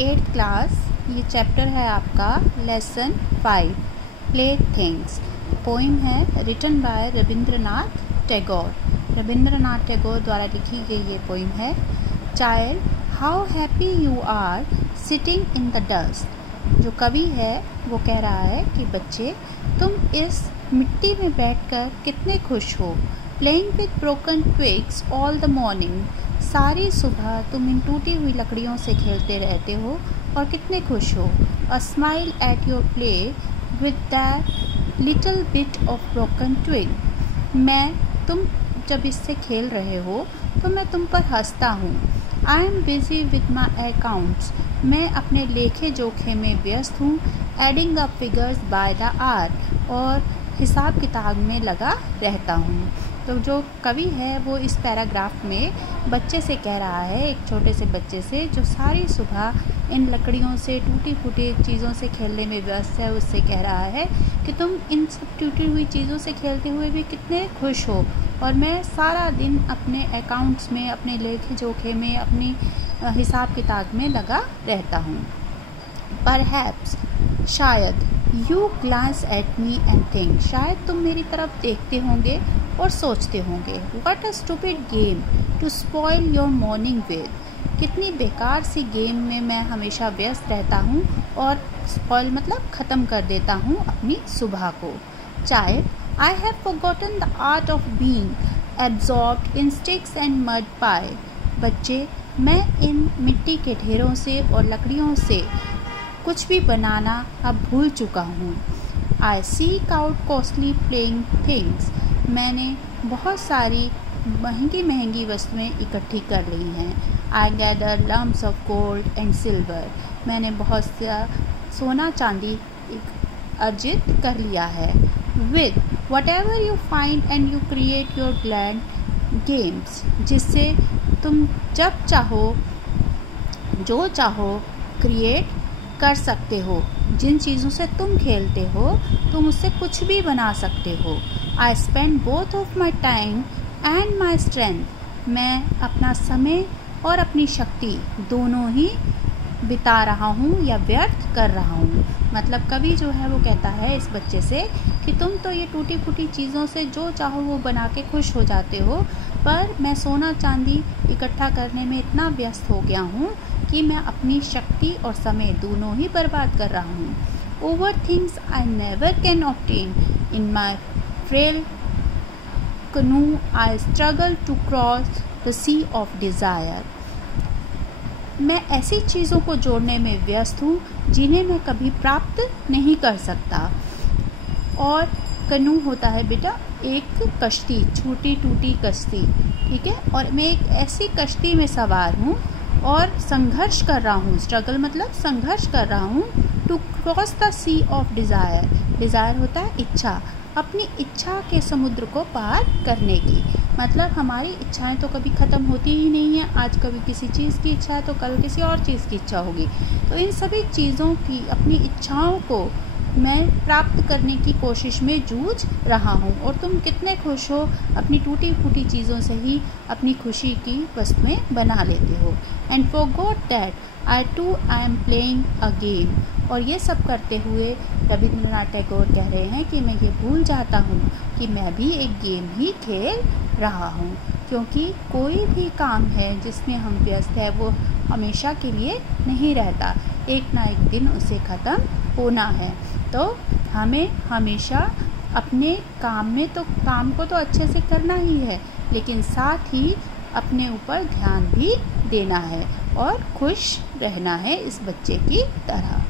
8th class. ये chapter है आपका लेसन 5 प्ले थिंग्स। पोइम है रिटन बाय रविंद्रनाथ टैगोर। रविंद्रनाथ टैगोर द्वारा लिखी गई ये पोइम है। Child, how happy you are sitting in the dust. जो कवि है वो कह रहा है कि बच्चे, तुम इस मिट्टी में बैठकर कितने खुश हो। Playing with broken twigs all the morning. सारी सुबह तुम इन टूटी हुई लकड़ियों से खेलते रहते हो और कितने खुश हो। A smile at your play with that little bit of broken twig. तुम जब इससे खेल रहे हो तो मैं तुम पर हंसता हूँ। I am busy with my accounts. मैं अपने लेखे जोखे में व्यस्त हूँ। Adding up figures by the hour. और हिसाब किताब में लगा रहता हूँ। तो जो कवि है वो इस पैराग्राफ में बच्चे से कह रहा है, एक छोटे से बच्चे से जो सारी सुबह इन लकड़ियों से टूटी फूटी चीज़ों से खेलने में व्यस्त है, उससे कह रहा है कि तुम इन सब टूटी हुई चीज़ों से खेलते हुए भी कितने खुश हो और मैं सारा दिन अपने अकाउंट्स में, अपने लेखे जोखे में, अपनी हिसाब किताब में लगा रहता हूँ। परहैप्स, शायद, you glance at me and think. शायद तुम मेरी तरफ देखते होंगे और सोचते होंगे, what a stupid game to spoil your morning with. कितनी बेकार सी गेम में मैं हमेशा व्यस्त रहता हूँ और स्पॉइल मतलब ख़त्म कर देता हूँ अपनी सुबह को। Child, I have forgotten the art of being absorbed in sticks and mud pie. बच्चे, मैं इन मिट्टी के ढेरों से और लकड़ियों से कुछ भी बनाना अब भूल चुका हूँ। आई seek out costly playing things. मैंने बहुत सारी महंगी महंगी वस्तुएं इकट्ठी कर ली हैं। I gather lumps of gold and silver. मैंने बहुत सा सोना चांदी अर्जित कर लिया है। With what ever you find and you create your gland games. जिससे तुम जब चाहो जो चाहो क्रिएट कर सकते हो। जिन चीज़ों से तुम खेलते हो तुम उससे कुछ भी बना सकते हो। I spend both of my time and my strength. मैं अपना समय और अपनी शक्ति दोनों ही बिता रहा हूँ या व्यर्थ कर रहा हूँ। मतलब कवि जो है वो कहता है इस बच्चे से कि तुम तो ये टूटी फूटी चीज़ों से जो चाहो वो बना के खुश हो जाते हो, पर मैं सोना चांदी इकट्ठा करने में इतना व्यस्त हो गया हूँ कि मैं अपनी शक्ति और समय दोनों ही बर्बाद कर रहा हूँ। Over things I never can obtain in my frail canoe I struggle to cross the sea of desire। मैं ऐसी चीज़ों को जोड़ने में व्यस्त हूँ जिन्हें मैं कभी प्राप्त नहीं कर सकता। और कनू होता है बेटा एक कश्ती, छोटी टूटी कश्ती, ठीक है। और मैं एक ऐसी कश्ती में सवार हूँ और संघर्ष कर रहा हूँ। स्ट्रगल मतलब संघर्ष कर रहा हूँ। To cross the sea of desire. Desire होता है इच्छा, अपनी इच्छा के समुद्र को पार करने की। मतलब हमारी इच्छाएं तो कभी ख़त्म होती ही नहीं है। आज कभी किसी चीज़ की इच्छा है तो कल किसी और चीज़ की इच्छा होगी। तो इन सभी चीज़ों की, अपनी इच्छाओं को मैं प्राप्त करने की कोशिश में जूझ रहा हूँ। और तुम कितने खुश हो, अपनी टूटी फूटी चीज़ों से ही अपनी खुशी की वस्तुएं बना लेते हो। And forgot that I am playing a game. और ये सब करते हुए रविंद्रनाथ टैगोर कह रहे हैं कि मैं ये भूल जाता हूँ कि मैं भी एक गेम ही खेल रहा हूँ। क्योंकि कोई भी काम है जिसमें हम व्यस्त है वो हमेशा के लिए नहीं रहता। एक ना एक दिन उसे ख़त्म होना है। तो हमें हमेशा अपने काम को तो अच्छे से करना ही है, लेकिन साथ ही अपने ऊपर ध्यान भी देना है और खुश रहना है इस बच्चे की तरह।